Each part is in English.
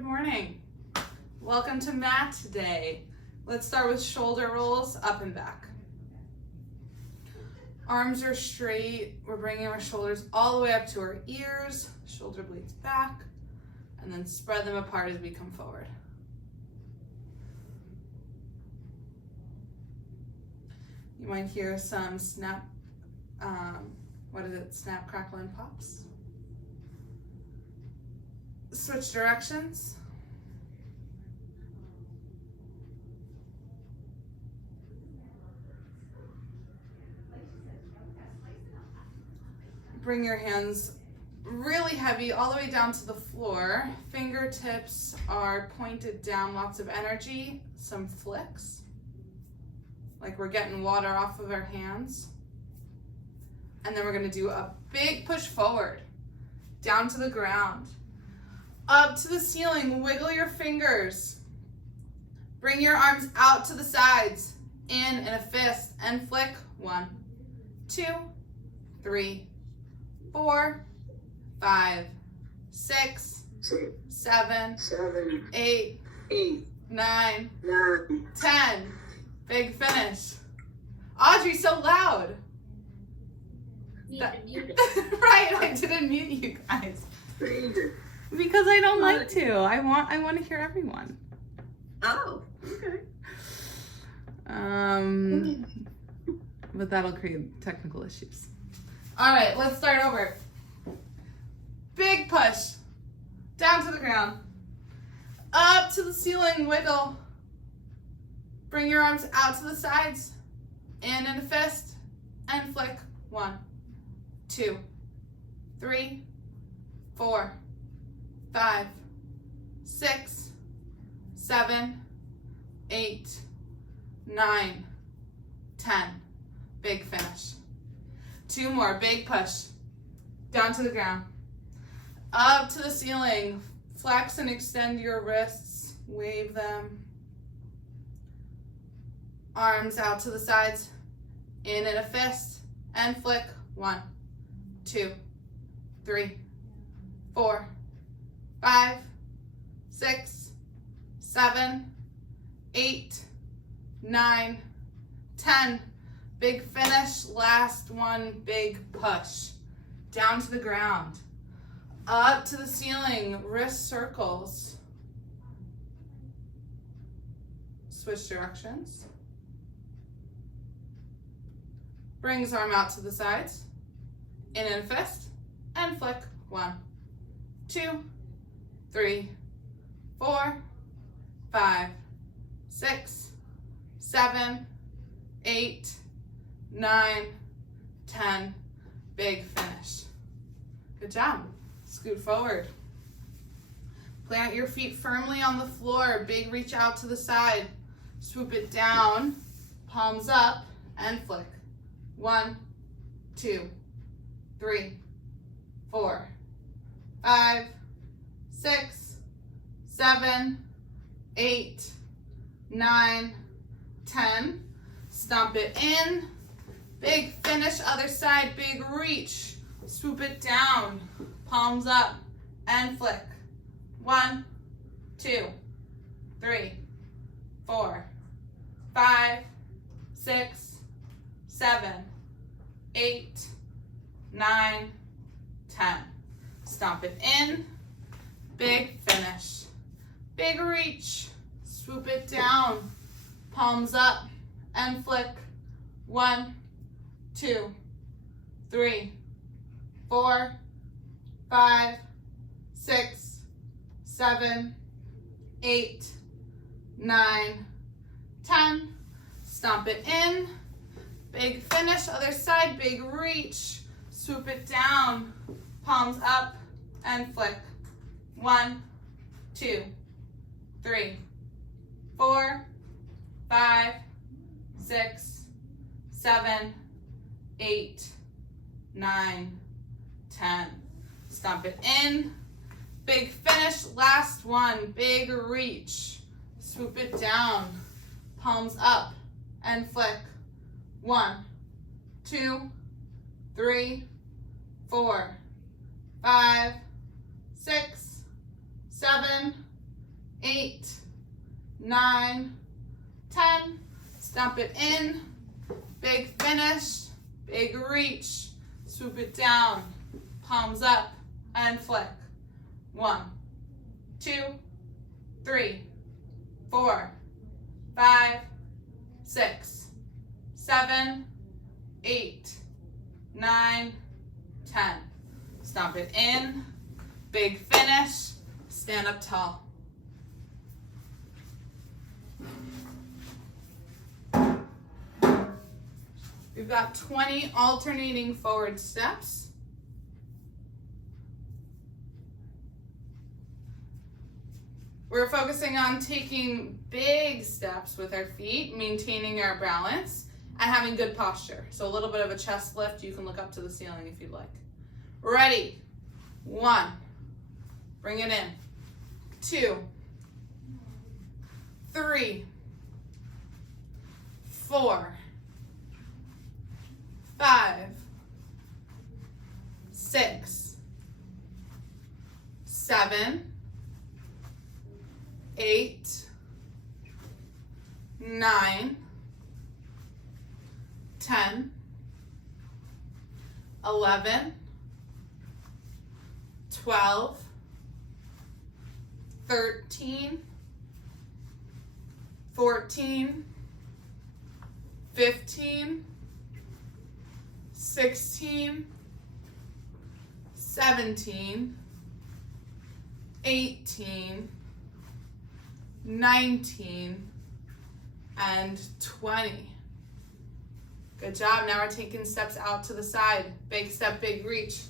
Good morning. Welcome to mat day. Let's start with shoulder rolls up and back. Arms are straight. We're bringing our shoulders all the way up to our ears, shoulder blades back, and then spread them apart as we come forward. You might hear some snap, snap, crackle, and pops. Switch directions. Bring your hands really heavy all the way down to the floor. Fingertips are pointed down, lots of energy, some flicks, like we're getting water off of our hands. And then we're gonna do a big push forward, down to the ground, up to the ceiling, wiggle your fingers. Bring your arms out to the sides, in a fist, and flick. 1, 2, 3, 4, 5, 6, 7, 8, 9, 10. Big finish. Audrey, so loud. Right, I didn't mute you guys. Because I don't like to. I want to hear everyone. Oh, okay. But that'll create technical issues. All right, let's start over. Big push. Down to the ground. Up to the ceiling, wiggle. Bring your arms out to the sides. In a fist. And flick. 1, 2, 3, 4, 5, 6, 7, 8, 9, 10. Big finish. 2 more, big push. Down to the ground. Up to the ceiling. Flex and extend your wrists. Wave them. Arms out to the sides. In a fist. And flick. 1, 2, 3, 4, 5, 6, 7, 8, 9, 10. Big finish. Last one, big push. Down to the ground. Up to the ceiling. Wrist circles. Switch directions. Brings arm out to the sides. In a fist. And flick. 1, 2, 3, 4, 5, 6, 7, 8, 9, 10. Big finish. Good job. Scoot forward. Plant your feet firmly on the floor. Big reach out to the side. Swoop it down. Palms up and flick. 1, 2, 3, 4, 5, 6, 7, 8, 9, 10. Stomp it in. Big finish, other side, big reach. Swoop it down. Palms up and flick. 1, 2, 3, 4, 5, 6, 7, 8, 9, 10. Stomp it in. Big finish. Big reach. Swoop it down. Palms up and flick. 1, 2, 3, 4, 5, 6, 7, 8, 9, 10. Stomp it in. Big finish, other side, big reach. Swoop it down. Palms up and flick. 1, 2, 3, 4, 5, 6, 7, 8, 9, 10. Stomp it in. Big finish, last one, big reach. Swoop it down. Palms up and flick. 1, 2, 3, 4, 5, 6, 7, 8, 9, 10. Stomp it in. Big finish. Big reach. Swoop it down. Palms up and flick. 1, 2, 3, 4, 5, 6, 7, 8, 9, 10. Stomp it in. Big finish. Stand up tall. We've got 20 alternating forward steps. We're focusing on taking big steps with our feet, maintaining our balance, and having good posture. So a little bit of a chest lift. You can look up to the ceiling if you'd like. Ready? 1. Bring it in. 2, 3, 4, 5, 6, 7, 8, 9, 10, 11, 12, 13, 14, 15, 16, 17, 18, 19, and 20. Good job. Now we're taking steps out to the side. Big step, big reach.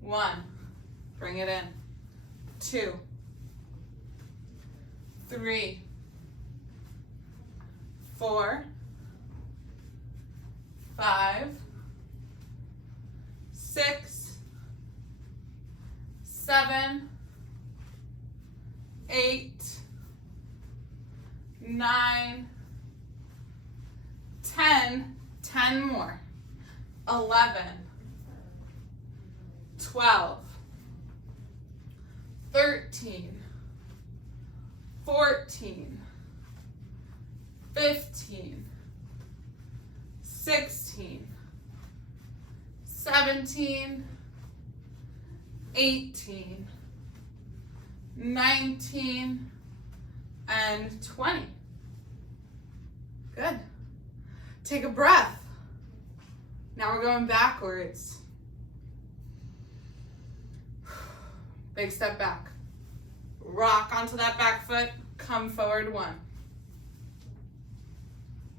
1. Bring it in. 2, 3, 4, 5, 6, 7, 8, 9, 10, 10 more, 11, 12, 13, 14, 15, 16, 17, 18, 19, and 20. Good. Take a breath. Now we're going backwards. Big step back. Rock onto that back foot. Come forward. 1,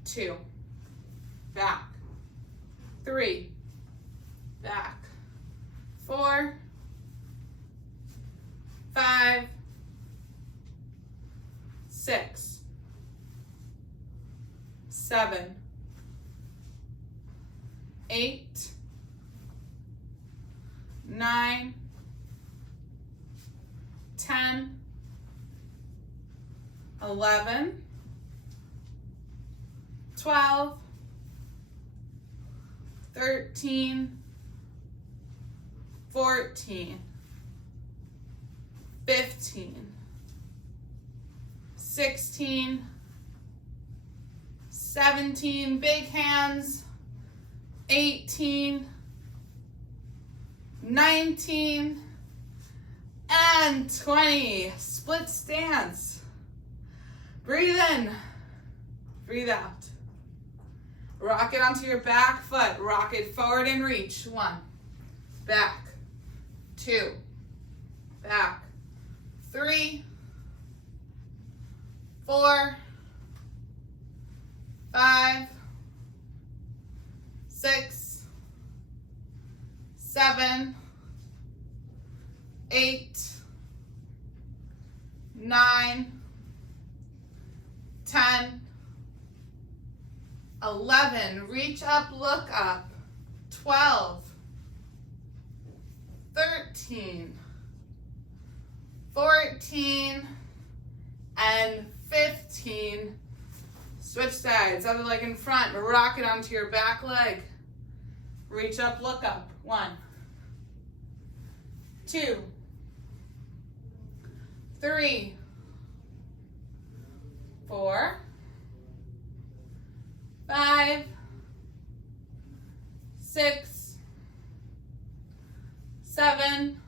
2, back. 3, back. 4, 5, 6, 7, 8, 9, 10, 11, 12, 13, 14, 15, 16, 17, big hands, 18, 19, and 20. Split stance. Breathe in, breathe out. Rock it onto your back foot. Rock it forward and reach. 1, back. 2, back. 3, 4, 5, 6, 7, 8, 9, 10, 11, reach up, look up. 12, 13, 14, and 15. Switch sides, other leg in front, rock it onto your back leg. Reach up, look up. 1, 2, 3, 4, 5, 6, 7,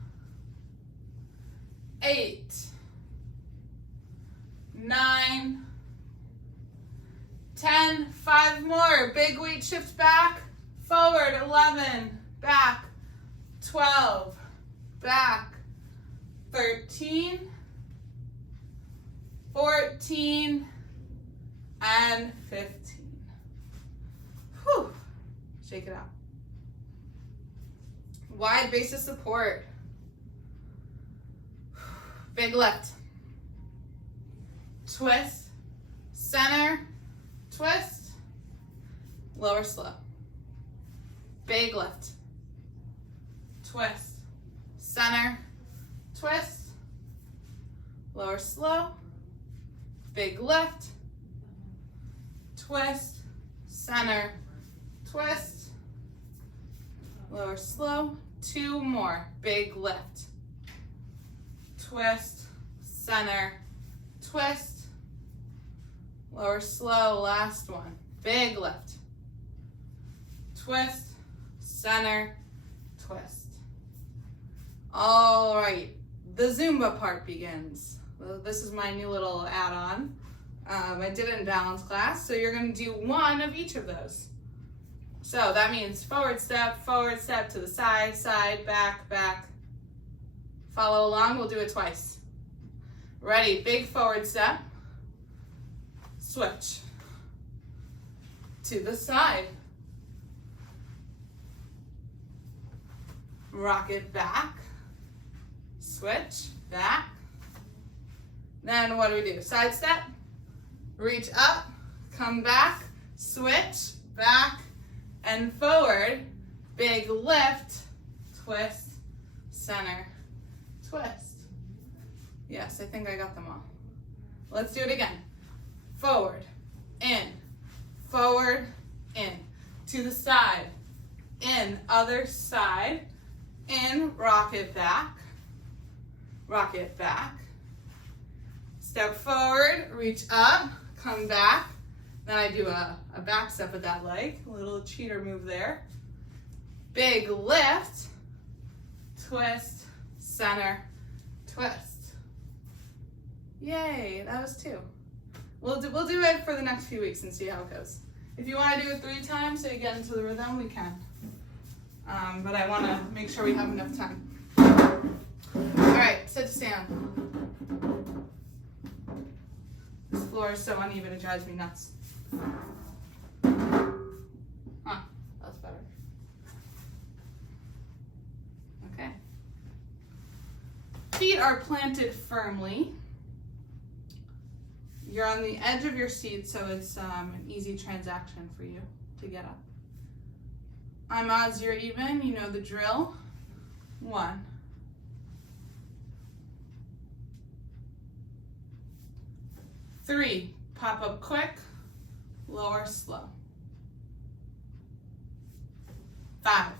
8, 9, 10, 5 more. Big weight shift back, forward, 11, back, 12, back, 13, 14, and 15. Whew. Shake it out. Wide base of support. Big lift. Twist, center, twist, lower slow. Big lift. Twist, center, twist, lower slow. Big lift, twist, center, twist, lower slow. 2 more. Big lift, twist, center, twist, lower slow. Last one. Big lift, twist, center, twist. All right, the Zumba part begins. This is my new little add-on. I did it in balance class, so you're going to do 1 of each of those. So that means forward step to the side, side, back, back. Follow along, we'll do it twice. Ready, big forward step. Switch. To the side. Rock it back. Switch, back. Then what do? Side step. Reach up, come back, switch, back, and forward. Big lift, twist, center, twist. Yes, I think I got them all. Let's do it again. Forward, in, to the side, in, other side, in, rock it back, step forward, reach up, come back. Then I do a back step with that leg, a little cheater move there. Big lift, twist, center, twist. Yay, that was 2. We'll do it for the next few weeks and see how it goes. If you want to do it 3 times so you get into the rhythm, we can. But I want to make sure we have enough time. All right, sit to stand. This floor is so uneven, it drives me nuts. That's better. Okay. Feet are planted firmly. You're on the edge of your seat, so it's an easy transaction for you to get up. I'm odds, you're even. You know the drill. 1. 3, pop up quick, lower slow. 5.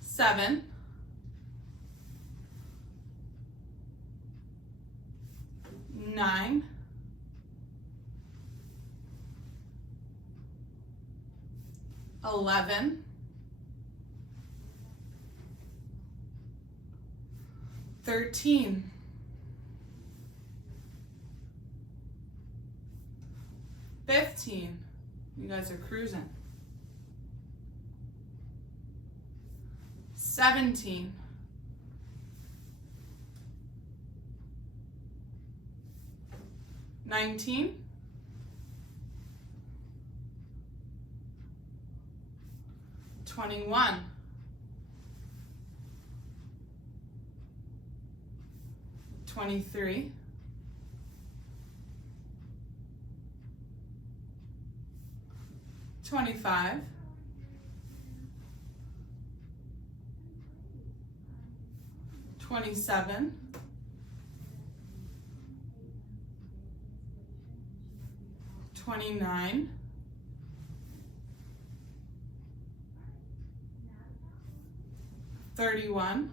7. 9. 11. 13. 15. You guys are cruising. 17. 19. 21. 23. 25. 27. 29. 31.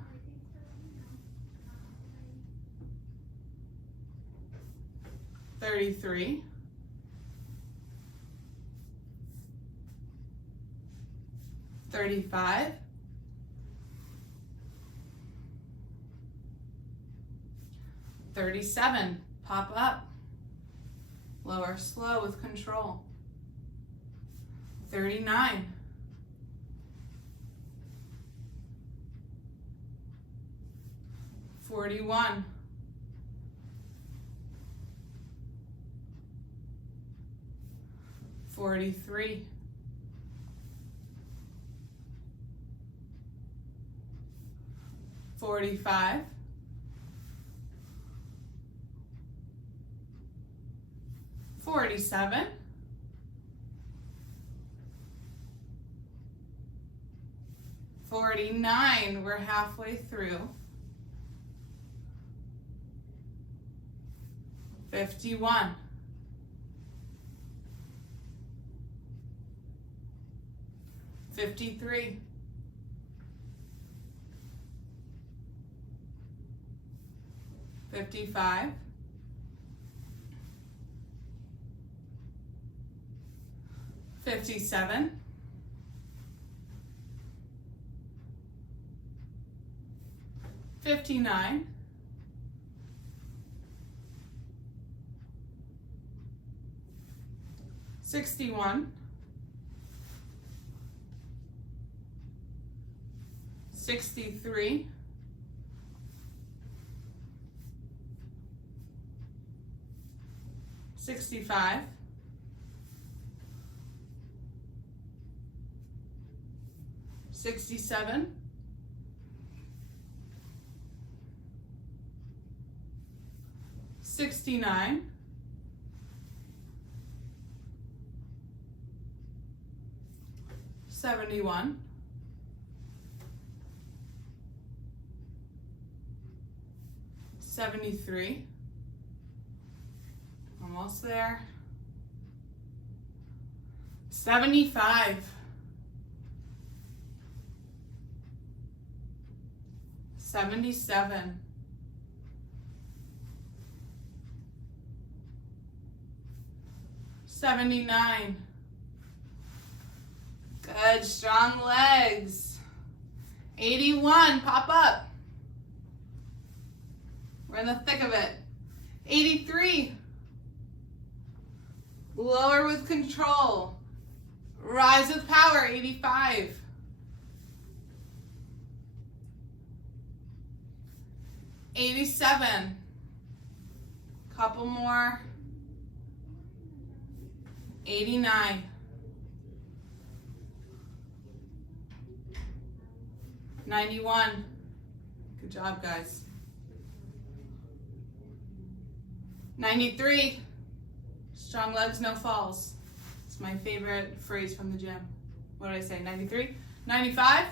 33, 35, 37, pop up, lower slow with control, 39, 41, 43, 45, 47, 49, we're halfway through, 51, 53, 55, 57, 59, 61, 63, 65, 67, 69, 71, 73, almost there, 75, 77, 79, good, strong legs, 81, pop up, we're in the thick of it, 83, lower with control, rise with power, 85, 87, couple more, 89, 91, good job guys, 93, strong legs, no falls. It's my favorite phrase from the gym. What did I say, 93? 95,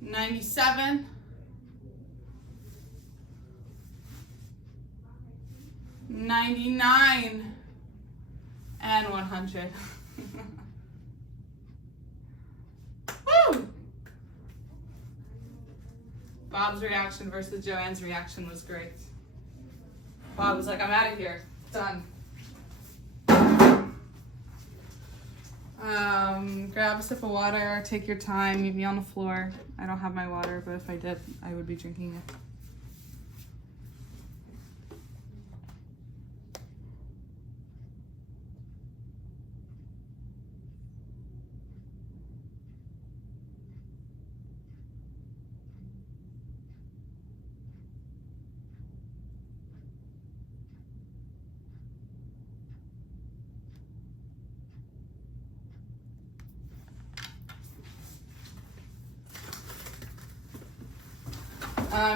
97, 99, and 100. Woo! Bob's reaction versus Joanne's reaction was great. Bob was like, I'm out of here. Done. Grab a sip of water, take your time, meet me on the floor. I don't have my water, but if I did, I would be drinking it.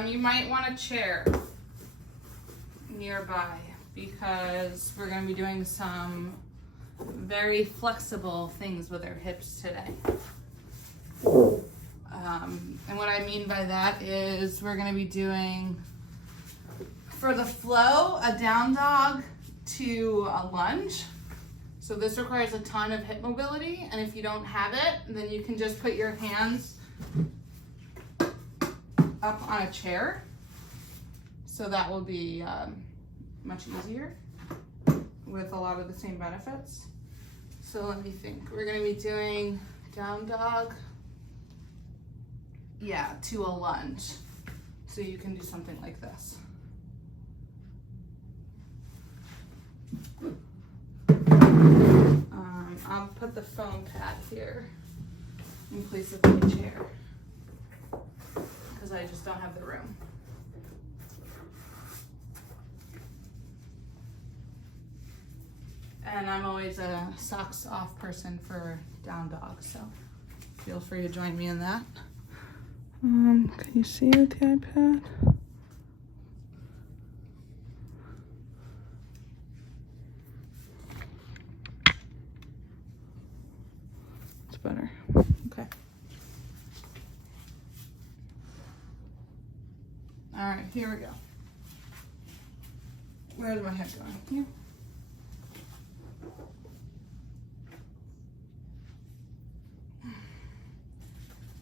You might want a chair nearby because we're going to be doing some very flexible things with our hips today. And what I mean by that is we're going to be doing, for the flow, a down dog to a lunge. So this requires a ton of hip mobility, and if you don't have it, then you can just put your hands up on a chair So that will be much easier with a lot of the same benefits. So let me think. We're gonna be doing down dog, yeah, to a lunge. So you can do something like this. I'll put the foam pad here in place of my chair because I just don't have the room. And I'm always a socks off person for down dog, so feel free to join me in that. Can you see with the iPad? It's better. Okay. All right, here we go. Where's my head going? Here.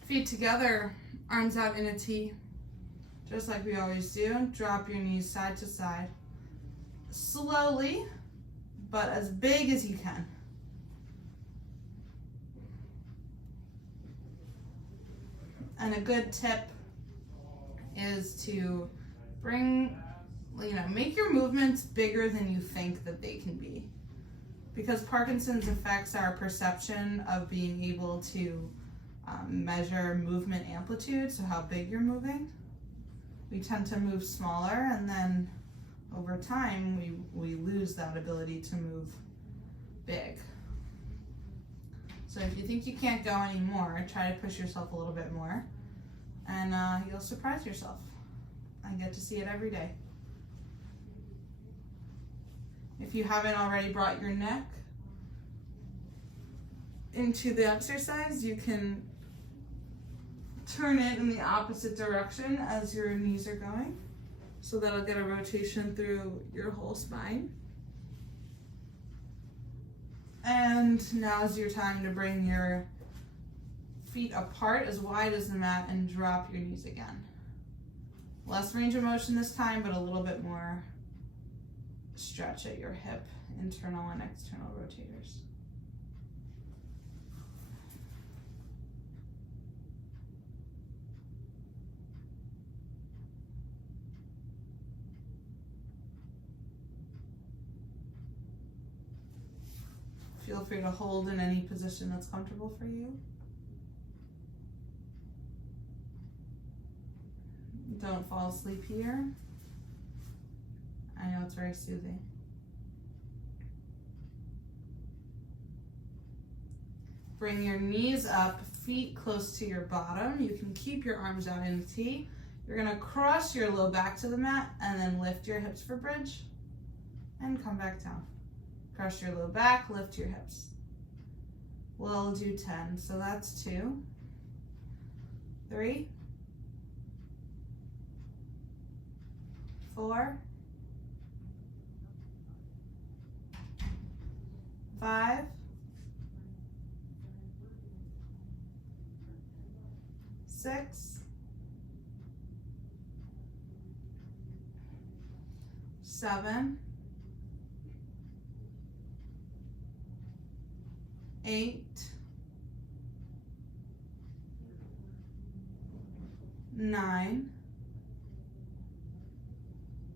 Feet together, arms out in a T, just like we always do. Drop your knees side to side. Slowly, but as big as you can. And a good tip is to make your movements bigger than you think that they can be. Because Parkinson's affects our perception of being able to measure movement amplitude, so how big you're moving. We tend to move smaller, and then over time we lose that ability to move big. So if you think you can't go anymore, try to push yourself a little bit more, and you'll surprise yourself. I get to see it every day. If you haven't already brought your neck into the exercise, you can turn it in the opposite direction as your knees are going. So that'll get a rotation through your whole spine. And now's your time to bring your feet apart as wide as the mat and drop your knees again. Less range of motion this time, but a little bit more stretch at your hip, internal and external rotators. Feel free to hold in any position that's comfortable for you. Don't fall asleep here. I know it's very soothing. Bring your knees up, feet close to your bottom. You can keep your arms out in a T. You're gonna cross your low back to the mat and then lift your hips for bridge and come back down. Cross your low back, lift your hips. We'll do 10, so that's 2, 3, 4, 5, 6, 7, 8, 9,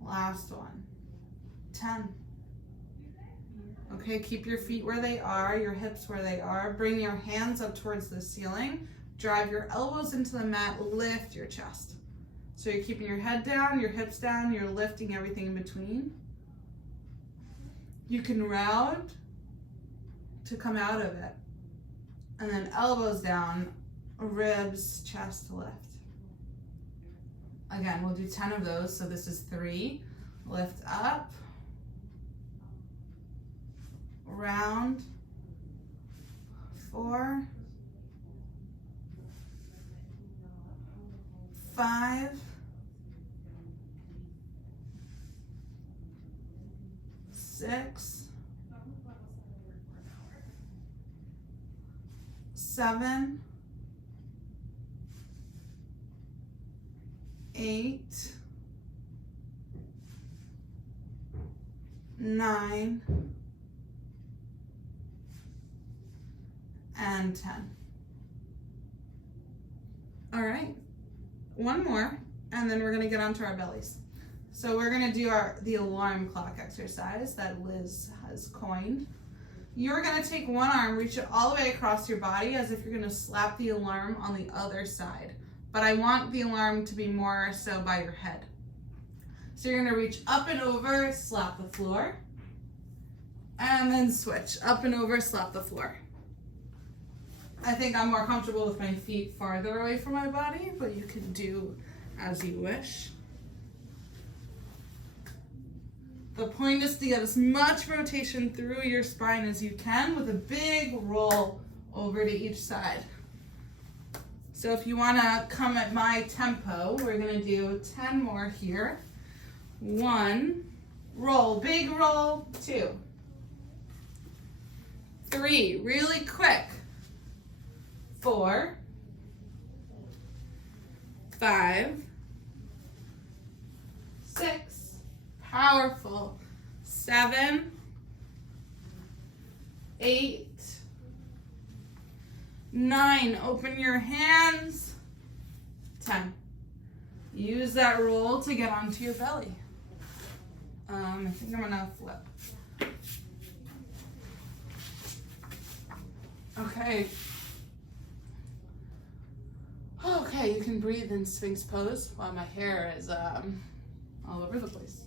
last one, 10. Okay, keep your feet where they are, your hips where they are. Bring your hands up towards the ceiling. Drive your elbows into the mat, lift your chest. So you're keeping your head down, your hips down, you're lifting everything in between. You can round to come out of it. And then elbows down, ribs, chest to lift. Again, we'll do 10 of those. So this is 3, lift up, round, 4, 5, 6, 7, 8, 9, and 10. All right, one more, and then we're gonna get onto our bellies. So we're gonna do the alarm clock exercise that Liz has coined. You're gonna take one arm, reach it all the way across your body as if you're gonna slap the alarm on the other side. But I want the alarm to be more so by your head. So you're gonna reach up and over, slap the floor, and then switch. Up and over, slap the floor. I think I'm more comfortable with my feet farther away from my body, but you can do as you wish. The point is to get as much rotation through your spine as you can with a big roll over to each side. So if you wanna come at my tempo, we're gonna do 10 more here. 1, roll, big roll, 2, 3, really quick, 4, 5, 6, powerful, 7, 8, 9, open your hands, 10. Use that roll to get onto your belly. I think I'm gonna flip. Okay. Okay, you can breathe in Sphinx pose while my hair is all over the place.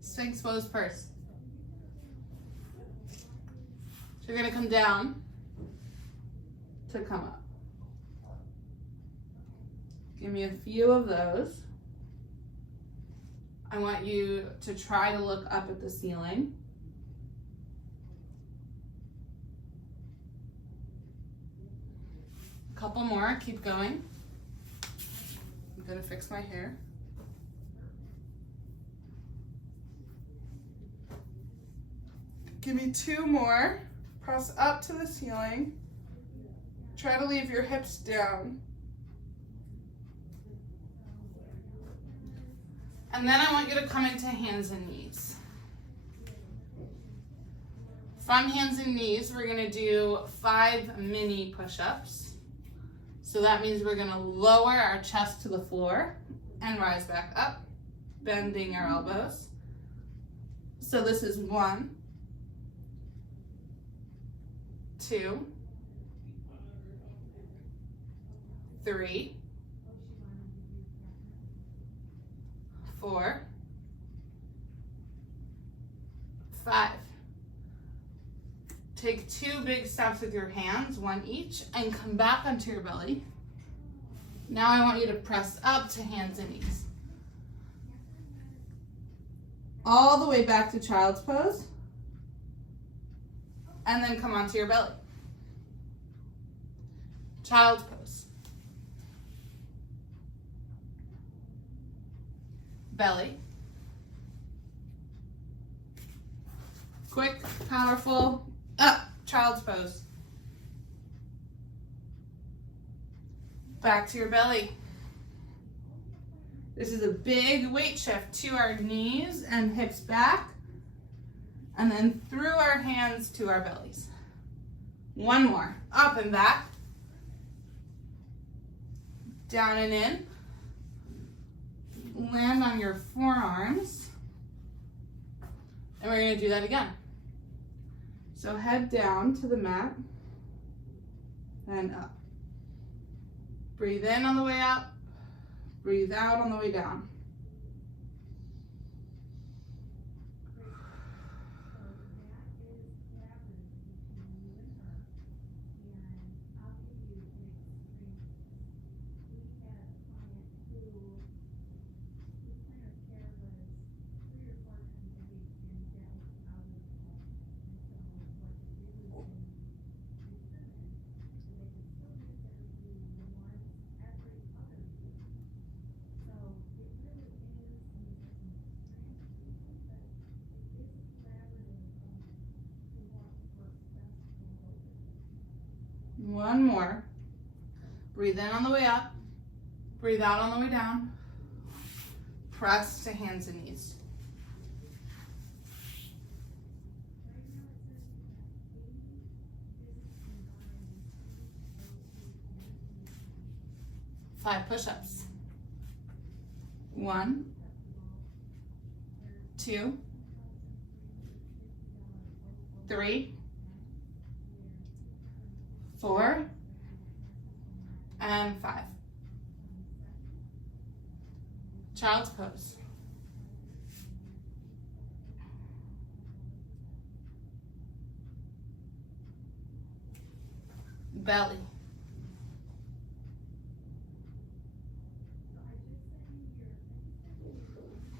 Sphinx pose first. So you're gonna come down to come up. Give me a few of those. I want you to try to look up at the ceiling. A couple more, keep going. I'm gonna fix my hair. Give me 2 more. Press up to the ceiling. Try to leave your hips down. And then I want you to come into hands and knees. From hands and knees, we're gonna do 5 mini push-ups. So that means we're gonna lower our chest to the floor and rise back up, bending our elbows. So this is 1, 2, 3, 4, 5. Take 2 big steps with your hands, 1 each, and come back onto your belly. Now I want you to press up to hands and knees. All the way back to child's pose. And then come onto your belly. Child's pose. Belly. Quick, powerful, up, child's pose. Back to your belly. This is a big weight shift to our knees and hips back, and then through our hands to our bellies. 1 more, up and back, down and in. Land on your forearms, and we're going to do that again. So head down to the mat and up. Breathe in on the way up, breathe out on the way down. One more. Breathe in on the way up. Breathe out on the way down. press to hands and knees. Five push-ups. 1, 2, 3, 4, and 5. Child's pose. Belly.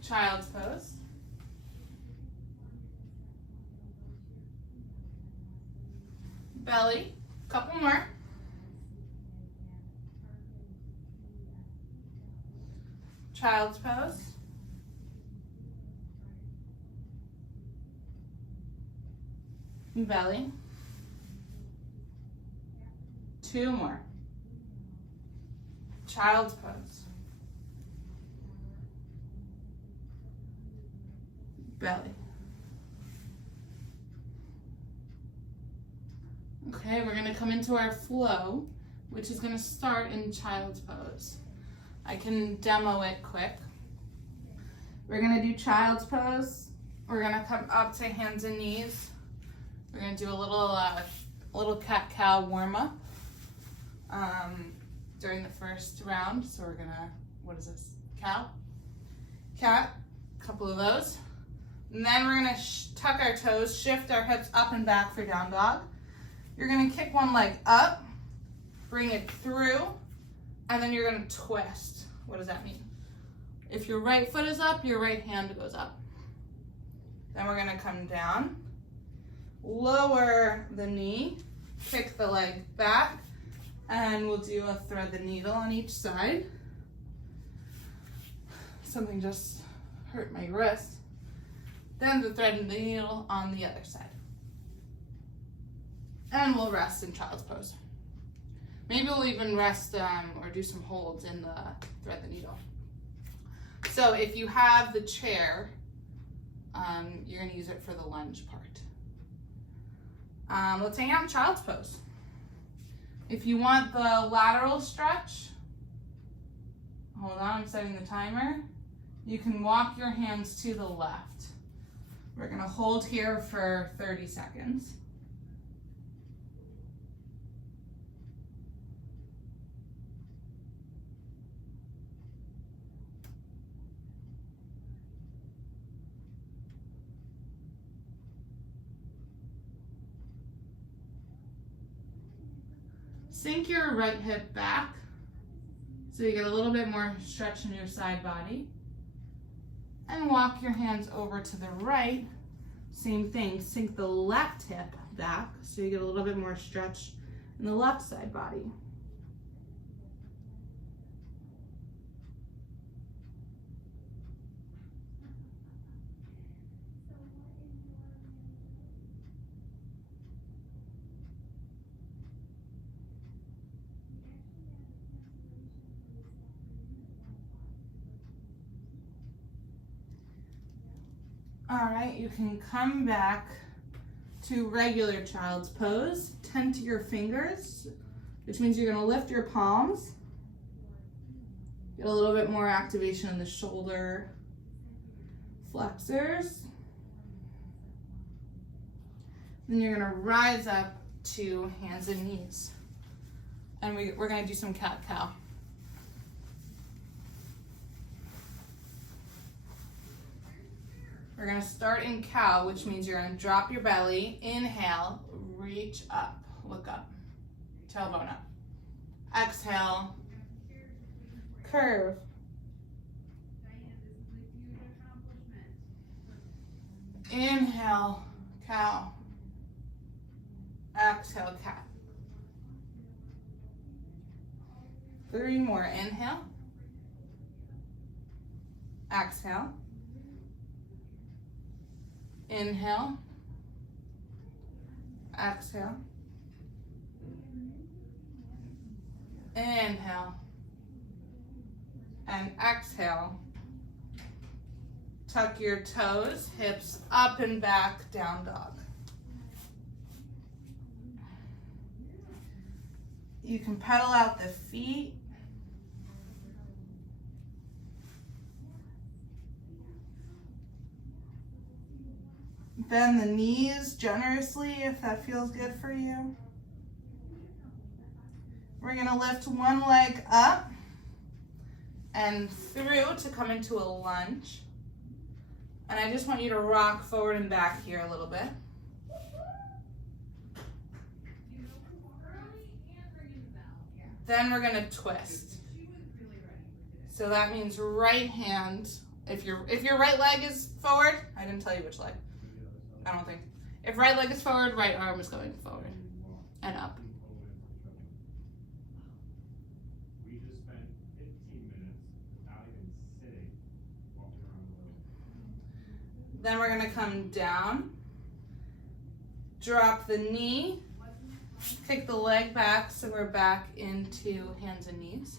Child's pose. Belly. Couple more. Child's pose. Belly. 2 more. Child's pose. Belly. Okay, we're gonna come into our flow, which is gonna start in child's pose. I can demo it quick. We're gonna do child's pose. We're gonna come up to hands and knees. We're gonna do a little cat-cow warm-up during the first round. So we're gonna, what is this? Cow? Cat, a couple of those. And then we're gonna tuck our toes, shift our hips up and back for down dog. You're gonna kick one leg up, bring it through, and then you're gonna twist. What does that mean? If your right foot is up, your right hand goes up. Then we're gonna come down, lower the knee, kick the leg back, and we'll do a thread the needle on each side. Something just hurt my wrist. Then the thread and the needle on the other side. And we'll rest in child's pose. Maybe we'll even rest or do some holds in the thread the needle. So if you have the chair, you're gonna use it for the lunge part. Let's hang out in child's pose. If you want the lateral stretch, hold on, I'm setting the timer. You can walk your hands to the left. We're gonna hold here for 30 seconds. Sink your right hip back so you get a little bit more stretch in your side body. And walk your hands over to the right. Same thing, sink the left hip back so you get a little bit more stretch in the left side body. All right, you can come back to regular child's pose. Tent your fingers, which means you're gonna lift your palms. Get a little bit more activation in the shoulder flexors. Then you're gonna rise up to hands and knees. And we're gonna do some cat-cow. We're gonna start in cow, which means you're gonna drop your belly, inhale, reach up, look up, tailbone up. Exhale, curve. Inhale, cow. Exhale, cat. 3 more, inhale. Exhale. Inhale, exhale, inhale, and exhale, Tuck your toes, hips up and back, down dog. You can pedal out the feet. Bend the knees generously if that feels good for you. We're gonna lift one leg up and through to come into a lunge. And I just want you to rock forward and back here a little bit. Then we're gonna twist. So that means right hand. If your right leg is forward, I didn't tell you which leg. I don't think. If right leg is forward, right arm is going forward and up. We just spent 15 minutes without even sitting, walking around the room. Then we're gonna come down, drop the knee, kick the leg back so we're back into hands and knees.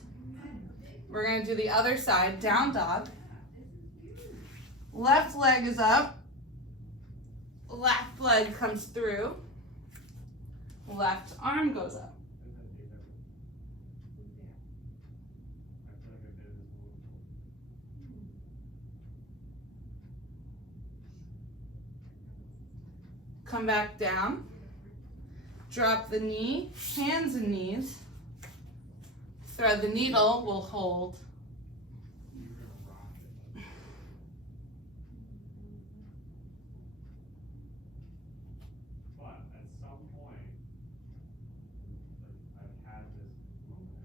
We're gonna do the other side, down dog. Left leg is up, left leg comes through, left arm goes up. Come back down, drop the knee, hands and knees, thread the needle, we'll hold. But at some point, like, I've had this moment.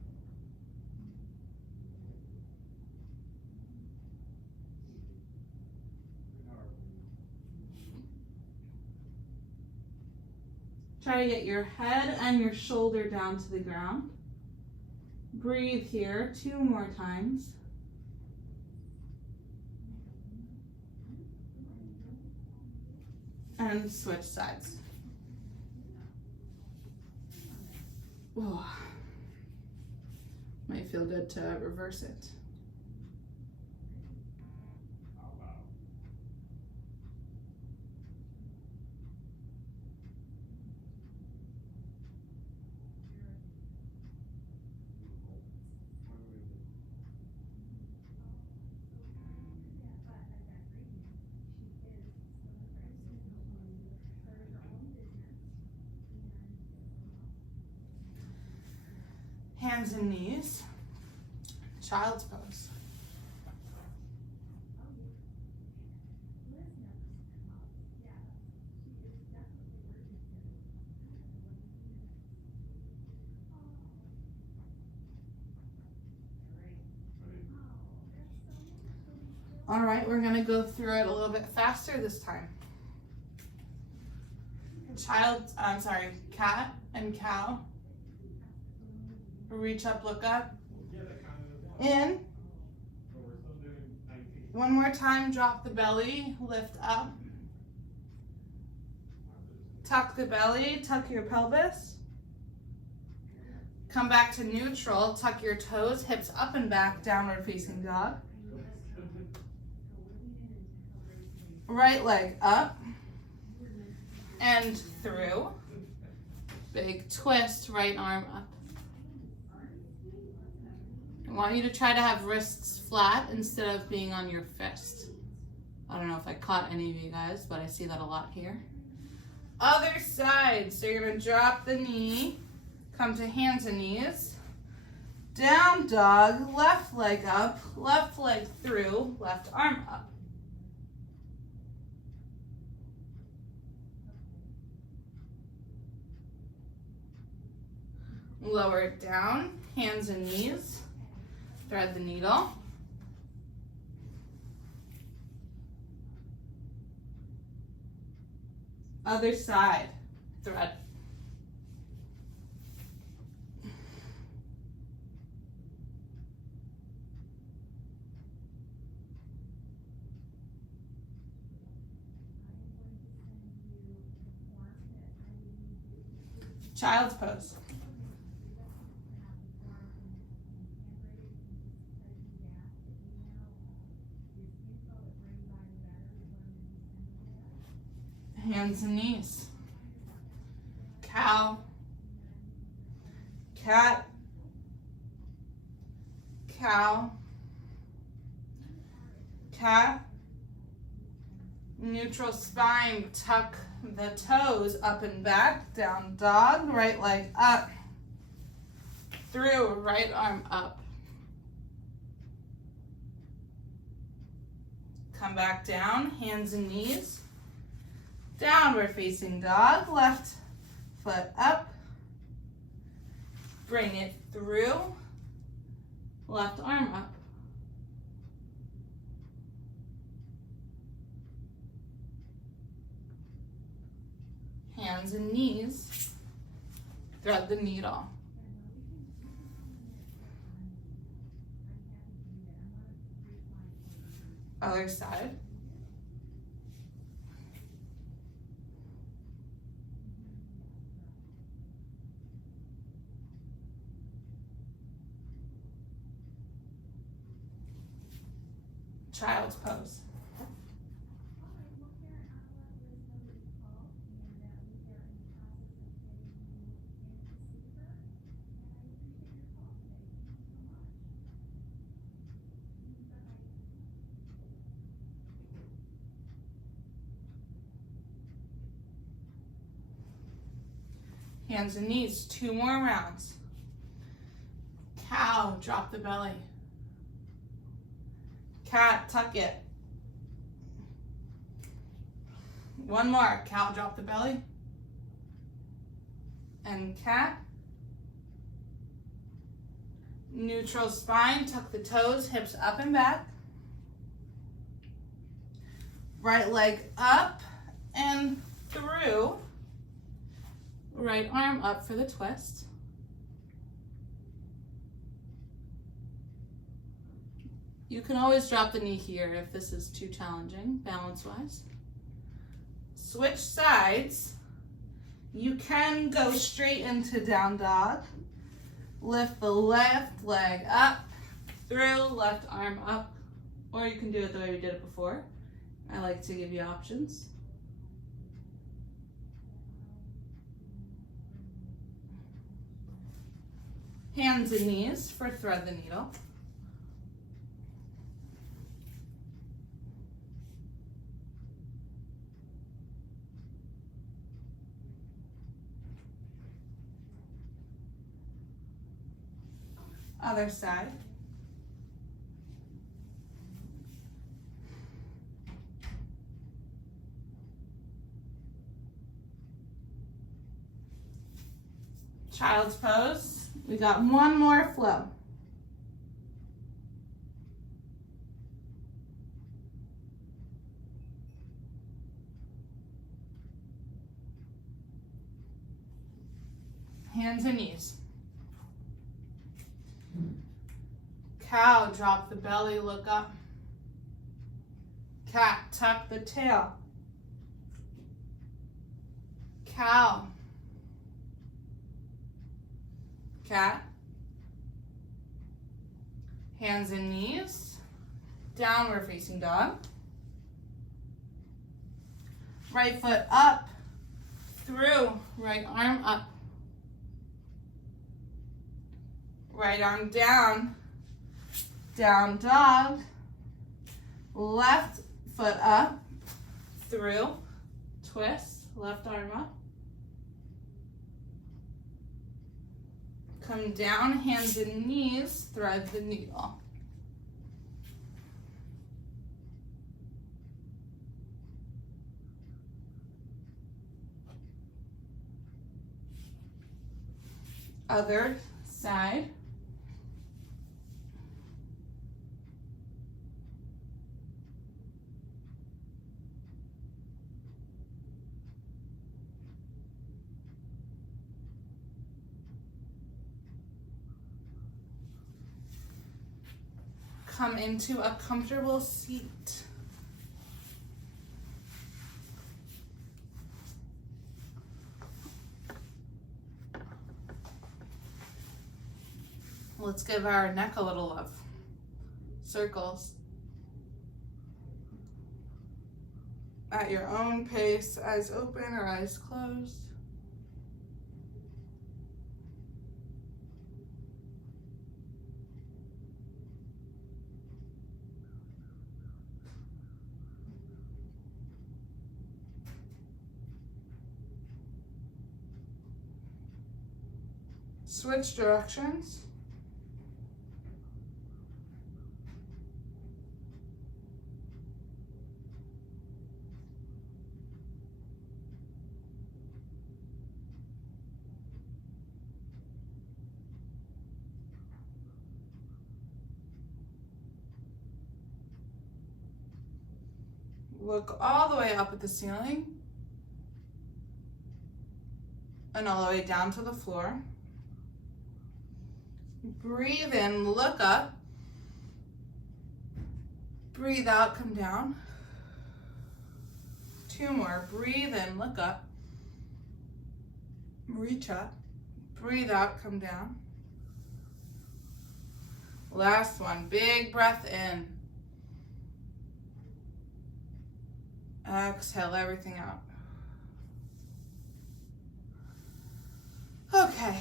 Try to get your head and your shoulder down to the ground. Breathe here 2 more times. And switch sides. Ooh. Might feel good to reverse it. Hands and knees, child's pose. All right, we're gonna go through it a little bit faster this time. Cat and cow. Reach up, look up. In. One more time, drop the belly, lift up. Tuck the belly, tuck your pelvis. Come back to neutral, tuck your toes, hips up and back, downward facing dog. Right leg up and through. Big twist, right arm up. I want you to try to have wrists flat instead of being on your fist. I don't know if I caught any of you guys, but I see that a lot here. Other side. So you're going to drop the knee, come to hands and knees. Down dog, left leg up, left leg through, left arm up. Lower it down, hands and knees. Thread the needle. Other side, thread. Child's pose. hands and knees. Cow, cat, cow, cat, neutral spine, tuck the toes up and back, down dog, right leg up, through, right arm up. Come back down, hands and knees, downward facing dog, left foot up, bring it through, left arm up. Hands and knees, thread the needle. Other side. Child's pose. Hands and knees, 2 more rounds. Cow, drop the belly. Cat, tuck it. 1 more, cow, drop the belly. And cat. Neutral spine, tuck the toes, hips up and back. Right leg up and through. Right arm up for the twist. You can always drop the knee here if this is too challenging, balance-wise. Switch sides. You can go straight into down dog. Lift the left leg up, through, left arm up, or you can do it the way we did it before. I like to give you options. Hands and knees for thread the needle. Other side. Child's pose. We got 1 more flow. Hands and knees. Cow, drop the belly, look up. Cat, tuck the tail. Cow. Cat. Hands and knees. Downward facing dog. Right foot up, through, right arm up. Right arm down, down dog. Left foot up, through, twist, left arm up. Come down, hands and knees, thread the needle. Other side. Come into a comfortable seat. Let's give our neck a little love. Circles. at your own pace, eyes open or eyes closed. Switch directions. Look all the way up at the ceiling and all the way down to the floor. Breathe in, look up. Breathe out, come down. 2 more. Breathe in, look up. Reach up. Breathe out, come down. Last one. Big breath in. Exhale everything out. Okay,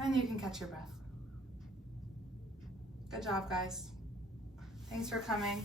and you can catch your breath. Good job, guys. Thanks for coming.